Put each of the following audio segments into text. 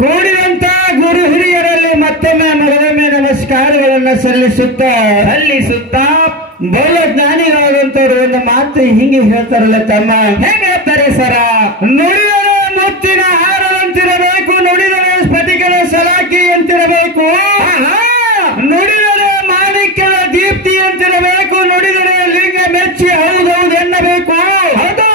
ಕೂಡಿದಂತ ಗುರು ಹಿರಿಯರಲ್ಲಿ ಮತ್ತೊಮ್ಮೆ ಮಗದೊಮ್ಮೆ ನಮಸ್ಕಾರಗಳನ್ನ ಸಲ್ಲಿಸುತ್ತಾ ಬೌಲ ಜ್ಞಾನಿಗಳಾದಂತವ್ರು ಒಂದು ಮಾತು ಹಿಂಗೆ ಹೇಳ್ತಾರಲ್ಲ ತಮ್ಮ. ಹೆಂಗೆ ಹೇಳ್ತಾರೆ ಸರ? ನುಡಿದರೆ ಮುತ್ತಿನ ಹಾರದಂತಿರಬೇಕು, ನುಡಿದರೆ ಸ್ಫಟಿಕದ ಸಲಾಕಿ ಅಂತಿರಬೇಕು, ನುಡಿದರೆ ಮಾಣಿಕ್ಯದ ದೀಪ್ತಿ ಅಂತಿರಬೇಕು, ನುಡಿದರೆ ಲಿಂಗ ಮೆಚ್ಚಿ ಹೌದೌದು ಎನ್ನಬೇಕು. ಹೌದು,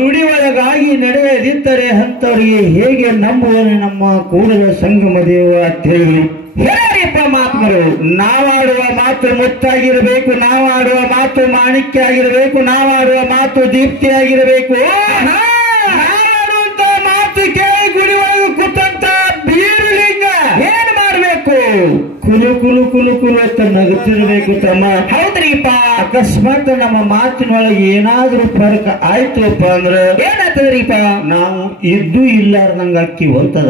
ನುಡಿ ಒಳಗಾಗಿ ನಡೆಯದಿದ್ದರೆ ಅಂತವರಿಗೆ ಹೇಗೆ ನಂಬುವನು ನಮ್ಮ ಕೂಡಲ ಸಂಗಮ ದೇವ ಅಂತ ಹೇಳಿ ಹೇರಿಪ್ಪ ಮಾತುಗಳು. ನಾವಾಡುವ ಮಾತು ಮುತ್ತಾಗಿರಬೇಕು, ನಾವಾಡುವ ಮಾತು ಮಾಣಿಕ್ಯ ಆಗಿರಬೇಕು, ನಾವಾಡುವ ಮಾತು ದೀಪ್ತಿ ಆಗಿರಬೇಕು. ನಾವಾಡುವಂತ ಮಾತು ಕೇಳಿ ಗುಡಿ ಒಳಗೆ ಕೂತಂತ ಬೀರಲಿಂಗ ಏನ್ ಮಾಡ್ಬೇಕು? ಕುಲು ಕುಲು ಕುಲು ಕುಲು ಅಂತ ನಗುತ್ತಿರ್ಬೇಕು ತಮ್ಮ. ಹೌದ್ರಿಪ್ಪ, ಅಕಸ್ಮಾತ್ ನಮ್ಮ ಮಾತಿನೊಳಗೆ ಏನಾದ್ರೂ ಫರಕ ಆಯ್ತುಪ್ಪ ಅಂದ್ರೆ ಏನಾಗ್ತದ್ರಿಪ್ಪ? ನಾವು ಇದ್ದು ಇಲ್ಲಾರ್ದಂಗ ಅಕ್ಕಿ ಹೊಂತದ.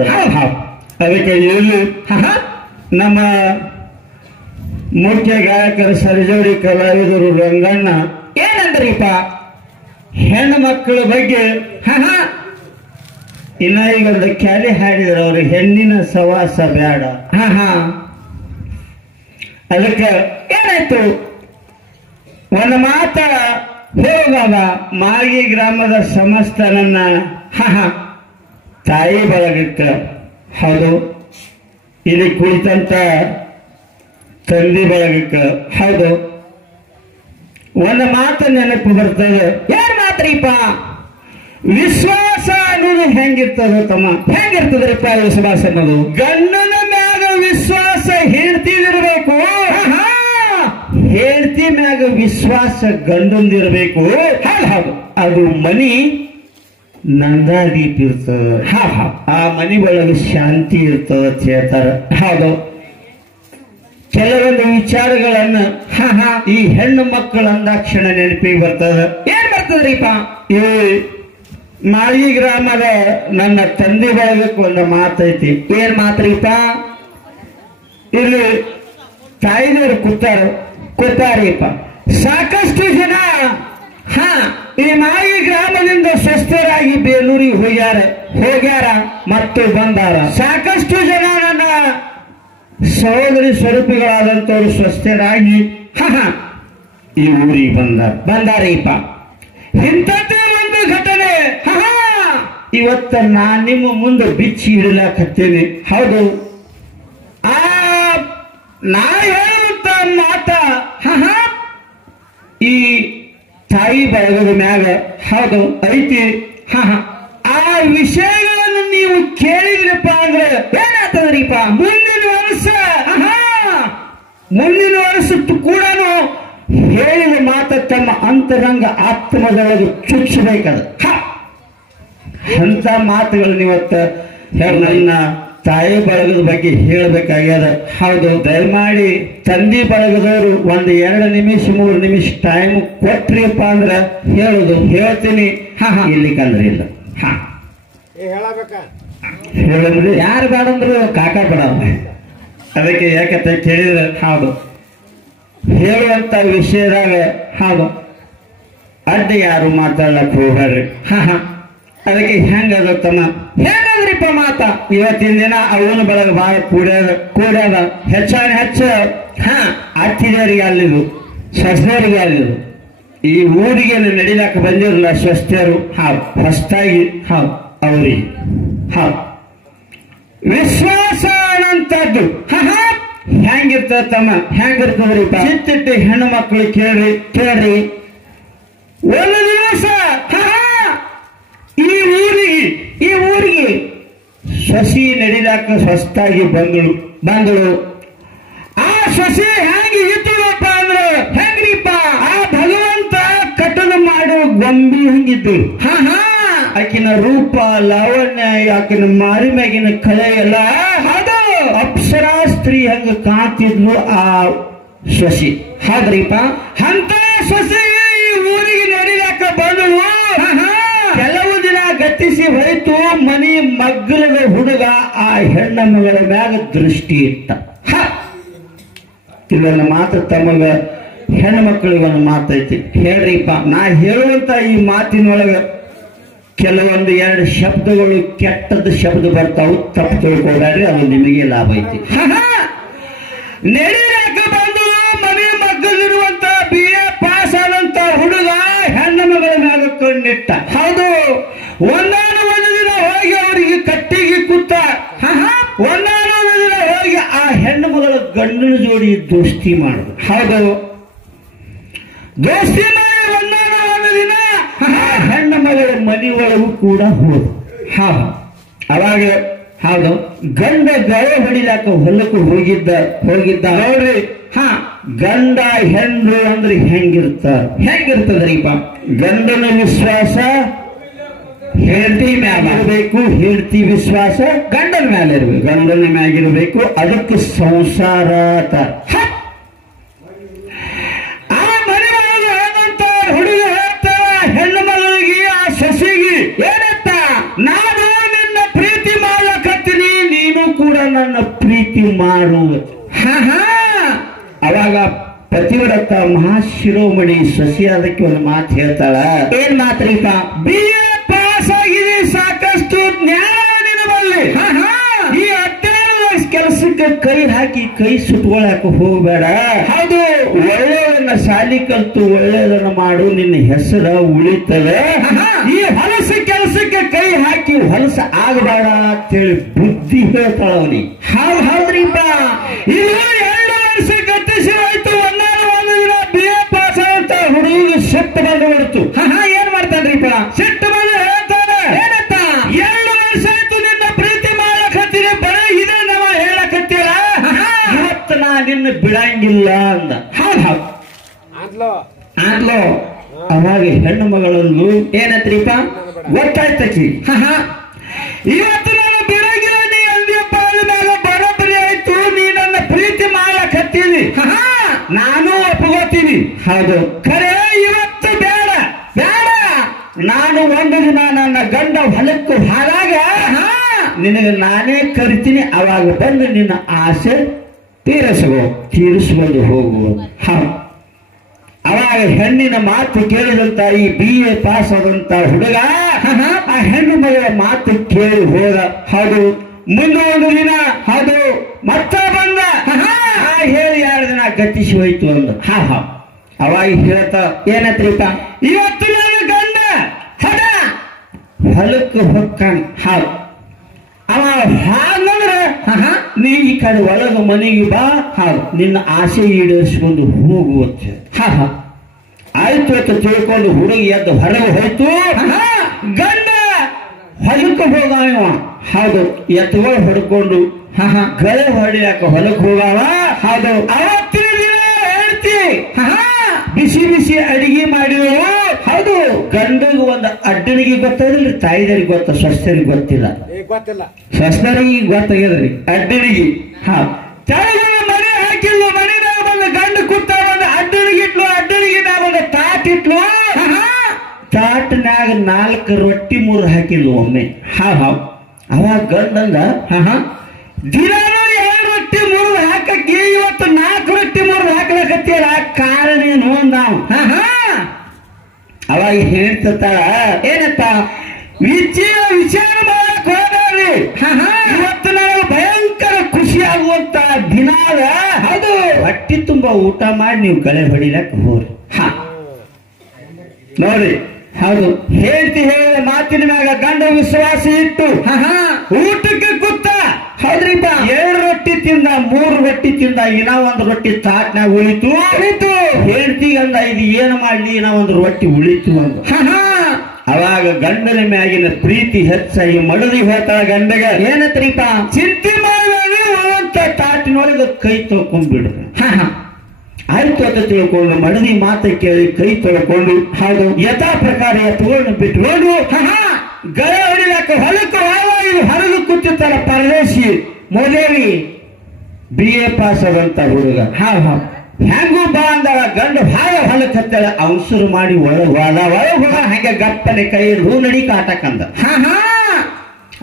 ಅದಕ್ಕೆ ಇಲ್ಲಿ ನಮ್ಮ ಮುಖ್ಯ ಗಾಯಕರ ಸರಿಜೋಡಿ ಕಲಾವಿದರು ರಂಗಣ್ಣ ಏನಂದ್ರಿಪ್ಪ, ಹೆಣ್ಣು ಮಕ್ಕಳ ಬಗ್ಗೆ ಇನ್ನ ಈಗ ಒಂದು ಕ್ಯಾಲಿ ಹಾಡಿದ್ರು ಅವ್ರು, ಹೆಣ್ಣಿನ ಸವಾಸ ಬೇಡ. ಅದಕ್ಕೆ ಏನಾಯ್ತು, ಒಂದು ಮಾತ ಹೋಗಾಗ ಮಾಗಿ ಗ್ರಾಮದ ಸಮಸ್ತ ನನ್ನ ತಾಯಿ ಬಳಗಕ್ಕೆ, ಹೌದು ಇಲ್ಲಿ ಕುಳಿತಂತ ತಂದೆ ಬಳಗಕ್ಕೆ, ಹೌದು ಒಂದು ಮಾತು ನೆನಪು ಬರ್ತದೆ. ಏನ್ ಮಾತ್ರಿಪ್ಪ? ವಿಶ್ವಾಸ ಅನ್ನೋದು ಹೆಂಗಿರ್ತದ ತಮ್ಮ? ಹೆಂಗಿರ್ತದ್ರಿಪ್ಪ ವಿಶ್ವಾಸ ಅನ್ನೋದು? ಗಂಡನ ಮ್ಯಾಗ ವಿಶ್ವಾಸ ಹೇಳ್ತಿದಿರ್ಬೇಕು, ಹೇಳ್ತಿ ಮ್ಯಾಗ ವಿಶ್ವಾಸ ಗಂಡಂದಿರ್ಬೇಕು. ಹೌದು, ಅದು ಮನಿ ನಂದಾದೀಪ್ ಇರ್ತದ, ಆ ಮನಿ ಒಳಗೆ ಶಾಂತಿ ಇರ್ತದ ಅಂತ ಹೇಳ್ತಾರ. ಹೌದು, ಕೆಲವೊಂದು ವಿಚಾರಗಳನ್ನ ಈ ಹೆಣ್ಣು ಮಕ್ಕಳು ಅಂದಾಕ್ಷಣ ನೆನಪಿಗೆ ಬರ್ತದ. ಏನ್ ಬರ್ತದ್ರಿಪ್ಪ? ಈ ಮಾಳಿ ಗ್ರಾಮದ ನನ್ನ ತಂದೆ ಬಳಗಕ್ಕೆ ಒಂದು ಮಾತೈತಿ. ಏನ್ ಮಾತ್ರಿಪ್ಪ? ಇಲ್ಲಿ ತಾಯಿದವರು ಕೂತಾರಿಪ್ಪ. ಸಾಕಷ್ಟು ಜನ ಈ ಮಾಯಿ ಗ್ರಾಮದಿಂದ ಸ್ವಸ್ಥರಾಗಿ ಬೇಲೂರಿಗೆ ಹೋಗ್ಯಾರ ಮತ್ತು ಬಂದಾರ. ಸಾಕಷ್ಟು ಜನ ನನ್ನ ಸಹೋದರಿ ಸ್ವರೂಪಿಗಳಾದಂಥವ್ರು ಸ್ವಸ್ಥರಾಗಿ ಈ ಊರಿಗೆ ಬಂದಾರಿಪ್ಪ. ಇಂಥದ್ದೇ ಒಂದು ಘಟನೆ ಇವತ್ತ ನಾನು ನಿಮ್ಮ ಮುಂದೆ ಬಿಚ್ಚಿ ಇಡಲಾಕತ್ತೇನೆ. ಹೌದು, ನಾ ಹೇಳುವಂತ ಮಾತ ಈ ತಾಯಿ ಬಳಗದ ಮ್ಯಾಗ ಹೌದು ಐತಿ. ಆ ವಿಷಯಗಳನ್ನು ನೀವು ಕೇಳಿದ್ರಪ್ಪ ಅಂದ್ರೆ ಏನಾಗ್ತದ್ರಿಪ್ಪ? ಮುಂದಿನ ವರ್ಷ ಕೂಡ ಹೇಳಿದ ಮಾತ ತಮ್ಮ ಅಂತರಂಗ ಆತ್ಮದೊಳಗೆ ಚುಚ್ಚಬೇಕದ. ಅಂತ ಮಾತುಗಳನ್ನ ಇವತ್ತ ನನ್ನ ತಾಯಿ ಬಳಗದ ಬಗ್ಗೆ ಹೇಳಬೇಕಾಗ್ಯದ. ಹೌದು, ದಯಮಾಡಿ ತಂದೆ ಬಳಗದವರು ಒಂದು 2 ನಿಮಿಷ 3 ನಿಮಿಷ ಟೈಮ್ ಕೊಟ್ರಿಪ್ಪ ಅಂದ್ರೆ ಹೇಳ್ತೀನಿ. ಇಲ್ಲಿ ಕಂದ್ರೆ ಇಲ್ಲ ಹೇಳಿದ್ರೆ ಯಾರು ಬೇಡಂದ್ರು ಕಾಕ ಬೇಡ. ಅದಕ್ಕೆ ಯಾಕಂತ ಕೇಳಿದ್ರೆ ಹೌದು ಹೇಳುವಂತ ವಿಷಯದಾಗ ಹೌದು ಅಡ್ಡ ಯಾರು ಮಾತಾಡ್ಲಕ್ ಹೋಗ್ಬೇಡ್ರಿ. ಅದಕ್ಕೆ ಹೆಂಗದ ತಮ್ಮ? ಹೆಂಗದ್ರಿಪ್ಪ ಮಾತ? ಇವತ್ತಿನ ದಿನ ಅವನ ಬಳಗ ಬಹಳ ಕೂಡ್ಯಾದ. ಹೆಚ್ಚಾನ ಹೆಚ್ಚ ಅತ್ತಿದರಿಗೆ ಅಲ್ಲಿದು, ಸ್ವಸ್ಥರಿಗೆ ಅಲ್ಲಿದು. ಈ ಊರಿಗೆ ನಡಿಲಾಕ ಬಂದಿರಲ್ಲ ಸ್ವಸ್ಥರು ಹೊಸದಾಗಿ ಅವ್ರಿಗೆ ವಿಶ್ವಾಸ ಅನ್ನಂತದ್ದು ಹೆಂಗಿರ್ತದ ತಮ್ಮ? ಹೆಂಗಿರ್ತದ್ರಿಪ್ಪ? ಚಿತ್ತಿಟ್ಟು ಹೆಣ್ಣು ಮಕ್ಕಳು ಕೇಳ್ರಿ ಒಂದು ದಿವಸ ಈ ಊರಿಗೆ ಸಸಿ ನಡಿಲಾಕ ಸ್ವಸ್ಥಾಗಿ ಬಂದಳು. ಆ ಸಸಿ ಹೆಂಗೆ ಇತ್ತಪ್ಪ ಅಂದ್ರೆ ಹೆಂಗ್ರಿಪ್ಪ? ಆ ಭಗವಂತ ಕಟ್ಟದ ಮಾಡೋ ಗೊಂಬಿ ಹಂಗಿದ್ದು. ಆಕಿನ ರೂಪ ಲಾವಣ್ಯ, ಆಕಿನ ಮಾರಿ ಮ್ಯಾಗಿನ ಕಳೆ ಎಲ್ಲ ಅದು ಅಪ್ಸರಾ ಸ್ತ್ರೀ ಹಂಗ ಕಾಣ್ತಿದ್ಲು ಆ ಸಸಿ. ಹೌದ್ರಿಪ್ಪ, ಅಂತ ಸಸಿ ಊರಿಗೆ ನಡಿಲಾಕ ಬಂದಳು. ಕೆಲವು ದಿನ ಗತಿಸಿ ಹೋಯ್ತು. ಮನಿ ಮಗ್ಗಲದ ಹುಡುಗ ಆ ಹೆಣ್ಣ ಮಗಳ ಮ್ಯಾಗ ದೃಷ್ಟಿ ಇಟ್ಟ. ಇದನ್ನ ಮಾತ್ರ ತಮಗ ಹೆಣ್ಣು ಮಕ್ಕಳಿಗೆ ಒಂದು ಮಾತೈತಿ ಹೇಳ್ರಿಪ್ಪ. ನಾ ಹೇಳುವಂತ ಈ ಮಾತಿನೊಳಗ ಕೆಲವೊಂದು ಎರಡು ಶಬ್ದಗಳು ಕೆಟ್ಟದ ಶಬ್ದ ಬರ್ತಾವು, ತಪ್ಪು ತಿಳ್ಕೊಬೇಡ್ರಿ, ಅದು ನಿಮಗೆ ಲಾಭ ಐತಿ. ನೆಡಿಯಾಕ ಬಂದು ಮನೆ ಮಗ್ಗಲಿರುವಂತ BA ಪಾಸ್ ಆದಂತ ಹುಡುಗ ಹೆಣ್ಣು ಮಗಳ ಮ್ಯಾಗ ಕಣ್ಣಿಟ್ಟ. ಹೌದು, ಒಂದಾನ ಒಂದು ದಿನ ಹೋಗಿ ಅವರಿಗೆ ಕಟ್ಟಿಗೆ ಕೂತ. ಒಂದಾನ ಒಂದು ದಿನ ಹೋಗಿ ಆ ಹೆಣ್ಣು ಮಗಳ ಗಂಡನ ಜೋಡಿ ದೋಸ್ತಿ ಮಾಡುದು. ಹೌದು, ದೋಸ್ತಿ ಮಾಡಿ ಒಂದಾನ ಒಂದು ದಿನ ಹೆಣ್ಣು ಮಗಳ ಮನೆ ಒಳಗೂ ಕೂಡ ಹೋದು. ಅವಾಗ ಹೌದು, ಗಂಡ ಗಳೆ ಹೊಡಿಲಾಕ ಹೊಲಕ್ಕೂ ಹೋಗಿದ್ದ ನೋಡ್ರಿ. ಗಂಡ ಹೆಣ್ಣು ಅಂದ್ರೆ ಹೆಂಗಿರ್ತದ್ರಿಪ್ಪ? ಗಂಡನ ವಿಶ್ವಾಸ ಹೆಂಡತಿ ಮ್ಯಾಲ ಇರಬೇಕು, ಹೆಂಡತಿ ವಿಶ್ವಾಸ ಗಂಡನ ಮ್ಯಾಲ ಇರ್ಬೇಕು, ಗಂಡನ ಮ್ಯಾಗಿರ್ಬೇಕು. ಅದಕ್ಕೆ ಸಂಸಾರ ಹುಡುಗ ಹೇಳ್ತಾರ ಹೆಣ್ಣು ಮಗಳಿಗೆ, ಆ ಸೊಸಿಗೆ ಏನಂತ, ನಾನು ನಿನ್ನ ಪ್ರೀತಿ ಮಾಡ್ಲಕತ್ತೀನಿ, ನೀನು ಕೂಡ ನನ್ನ ಪ್ರೀತಿ ಮಾಡು. ಅವಾಗ ಪತಿವ್ರತ ಮಹಾಶಿರೋಮಣಿ ಸೊಸಿ ಅದಕ್ಕೆ ಒಂದು ಮಾತು ಹೇಳ್ತಾಳ. ಏನ್ ಮಾತ್ರಿಪ್ಪ? BA ಪಾಸ್ ಆಗಿದೆ, ಸಾಕಷ್ಟು ಜ್ಞಾನ ನಿನಬಲ್ಲಿ. ಈ 18 ಕೆಲಸಕ್ಕೆ ಕೈ ಹಾಕಿ ಕೈ ಸುಟ್ಕೊಳಕ ಹೋಗ್ಬೇಡ. ಹೌದು, ಒಳ್ಳೆಯದನ್ನ ಶಾಲಿ ಕಲ್ತು ಒಳ್ಳೆಯದನ್ನ ಮಾಡು, ನಿನ್ನ ಹೆಸರ ಉಳಿತವೆ. ಈ ಹೊಲಸ ಕೆಲಸಕ್ಕೆ ಕೈ ಹಾಕಿ ಹೊಲಸ ಆಗಬೇಡ ಅಂತೇಳಿ ಬುದ್ಧಿ ಹೇಳ್ತಾಳ ಅವನಿಗೆ. ಹೌದ್ರಿಪ್ಪ, ಇದು 2 ವರ್ಷ ಗತಿಸಿ ಹೋಯ್ತು. ಒಂದು ದಿನ BA ಪಾಸ್ ಅಂತ ಹುಡುಗ ಸಿಟ್ಟು ಬಂದು ಬಿಡ್ತು. ಏನ್ ಮಾಡ್ತಾನ್ರಿಪ್ಪ? ಸಿಟ್ಟು ಬಂದು ಹೇಳ್ತಾನೆ, ಏನಂತ, 2 ವರ್ಷ ಆಯ್ತು ನಿನ್ನ ಪ್ರೀತಿ ಮಾಡಕತ್ತೀನಿ, ಬರೀ ಇದೇ ನಾವ ಹೇಳಕತ್ತೀರ, ಇವತ್ತು ನಾ ನಿನ್ನ ಬಿಡಂಗಿಲ್ಲ ಅಂದ. ಆದ್ಲೋ ಅವಾಗ ಹೆಣ್ಣು ಮಗಳಲ್ಲೂ ಏನಂತ್ರಿಪ್ಪ ಗೊತ್ತಾಯ್ತಕಿ, ಇವತ್ತು ನಾನು ಬಿಡಂಗಿಲ್ಲ, ನೀ ಅಂದ್ಯಪ್ಪ ಅಂದಾಗ ಬರೋಬ್ಬರಿ ಆಯ್ತು, ನೀ ನನ್ನ ಪ್ರೀತಿ ಮಾಡಕತ್ತೀನಿ, ನಾನು ಒಪ್ಕೋತೀನಿ. ಹೌದು, ಖರೆ ಇವತ್ತು ಬೇಡ, ನಾನು ಒಂದು ದಿನ ನನ್ನ ಗಂಡ ಹೊಲಕ್ಕೆ ಹಾಳಾಗ ನಿನಗೆ ನಾನೇ ಕರಿತೀನಿ, ಅವಾಗ ಬಂದು ನಿನ್ನ ಆಸೆ ತೀರಿಸ್ಕೊಂಡು ಹೋಗುವ. ಅವಾಗ ಹೆಣ್ಣಿನ ಮಾತು ಕೇಳಿದಂತ ಈ BA ಪಾಸ್ ಆದಂತ ಹುಡುಗ ಆ ಹೆಣ್ಣು ಮಗಳ ಮಾತು ಕೇಳಿ ಹೋದ. ಹೌದು, ಮುಂದೆ ಒಂದು ದಿನ ಹೌದು ಮತ್ತ ಬಂದ, ಹೇಳಿ 2 ದಿನ ಗತಿಸಿ ಹೋಯ್ತು ಅಂದ. ಅವಾಗ ಹೇಳ್ತ, ಏನತ್ರಿಪ್ಪ, ಇವತ್ತು ನನ್ನ ಗಂಡ ಹೊಲಕ್ಕೆ ಹೊಕ್ಕಾನ. ಅವ ಹಾಗಂದ್ರೆ ನೀ ಈ ಕಡೆ ಒಳಗ ಮನೆಗೆ ಬಾ, ನಿನ್ನ ಆಸೆ ಈಡೇರಿಸಿಕೊಂಡು ಹೋಗುವಂತೆ. ಆಯ್ತು ಅಂತ ತಿಳ್ಕೊಂಡು ಹುಡುಗಿ ಎದ್ದು ಹೊರಗೆ ಹೋಯ್ತು. ಗಂಡ ಹೊಲಕ್ಕೆ ಹೋಗಾವ. ಹೌದು, ಎತ್ತುಗಳು ಹೊಡ್ಕೊಂಡು ಗಳೆ ಹೊಡಿಯಾಕ ಹೊಲಕ್ಕೆ ಹೋಗಾವ. ಹೌದು, ಅವತ್ತಿನ ದಿನ ಹೇಳ್ತಿ ಬಿಸಿ ಬಿಸಿ ಅಡಿಗೆ ಮಾಡಿದಳು. ಹೌದು, ಗಂಡಿಗೆ ಒಂದು ಅಡ್ಡನಿಗೆ ಗೊತ್ತಾಗಿಲ್ರಿ, ತಾಯಿದರಿಗೆ ಗೊತ್ತ, ಸ್ವಸ್ಥರಿಗೆ ಗೊತ್ತಿಲ್ಲ. ಸ್ವಸ್ಥರಿಗೆ ಗೊತ್ತಾಗ್ಯದ್ರಿ, ಅಡ್ಡನಿಗೆ. ತೆಳಗಡೆ ಮನೆ ಹಾಕಿಲ್ಲ, ಮನೆದಾಗ ಬಂದು ಗಂಡು ಕೂತ ಬಂದು ಅಡ್ಡನಿಗಿಟ್ಲು, ಅಡ್ಡನಿಗೆ ಒಂದು ತಾಟಿಟ್ಲು. ತಾಟ್ನಾಗ 4 ರೊಟ್ಟಿ 3 ಹಾಕಿದ್ಲು ಒಮ್ಮೆ. ಅವಾಗ ಗಂಡಂಗ ದಿನಾನು 2 ರೊಟ್ಟಿ 3 ಹಾಕಿ ಇವತ್ತು 4 ರೊಟ್ಟಿ 3 ಹಾಕ್ಲಕತ್ತೀರ, ಕಾರಣ ಏನು ನಾವು? ಅವಾಗ ಹೇಳ್ತಾಳ, ಏನಪ್ಪ, ವಿಚಾರ ಮಾಡಕ್ ಹೋದ್ರಿ, ಇವತ್ತು ನಾವು ಭಯಂಕರ ಖುಷಿ ಆಗುವಂತ ದಿನಾದ. ಅದು ಹೊಟ್ಟಿ ತುಂಬಾ ಊಟ ಮಾಡಿ ನೀವು ಗಳೆ ಹೊಡಿಲಕ್ ಹೋಗ್ರಿ. ನೋಡ್ರಿ, ಹೌದು, ಹೇಳ್ತಿ ಹೇಳಿದ ಮಾತಿನ ಮ್ಯಾಗ ಗಂಡ ವಿಶ್ವಾಸ ಇಟ್ಟು ಊಟಕ್ಕೆ ಕೂತ. ಹೌದ್ರಿಪ್ಪ, 2 ರೊಟ್ಟಿ ತಿಂದ, 3 ರೊಟ್ಟಿ ತಿಂದ, ಇನ್ನ 1 ರೊಟ್ಟಿ ತಾಟ್ನಾಗ ಉಳಿತು. ಹೇಳ್ತಿಗಂದ, ಇದು ಏನು ಮಾಡ್ಲಿ, ಇನ್ನ 1 ರೊಟ್ಟಿ ಉಳಿತು ಅಂದ. ಅವಾಗ ಗಂಡನ ಮ್ಯಾಗಿನ ಪ್ರೀತಿ ಹೆಚ್ಚಾಗಿ ಮಡದಿ ಹೇಳ್ತಾಳ ಗಂಡಗ, ಏನತ್ರಿಪ್ಪ, ಚಿಂತೆ ಮಾಡಿ ಅಂತ ತಾಟಿನೊಳಗೆ ಕೈ ತೊಳ್ಕೊಂಡ್ಬಿಡ್ರಿ. ಆಯ್ತು ಅಂತ ತಿಳ್ಕೊಂಡು ಮಡದಿ ಮಾತು ಕೇಳಿ ಕೈ ತೊಳ್ಕೊಂಡು, ಹೌದು, ಯಥಾ ಪ್ರಕಾರ ಎತ್ತುಗಳನ್ನು ಬಿಟ್ಕೊಂಡು ಗಳೆ ಹೊಡಿಲಾಕ ಹೊಲಕ್ಕೆ ಹೊರಗೆ ಕೂತಿರ್ತಾರ ಪರದೇಶಿ ಮೋದೇವಿ BA ಪಾಸ್ ಆದಂತ ಹುಡುಗ. ಹೆಂಗೂ ಬಾ ಅಂದಾಗ ಗಂಡು ಭಾಳ ಹೊಲಕ್ಕೆ ಹತ್ತಾಳ. ಅವಸರು ಮಾಡಿ ಒಳಗ ಹಂಗೆ ಗಪ್ಪನೆ ಕೈ ಹಿಡಿದು ನಡಿ ಕಾಟಕಂದ.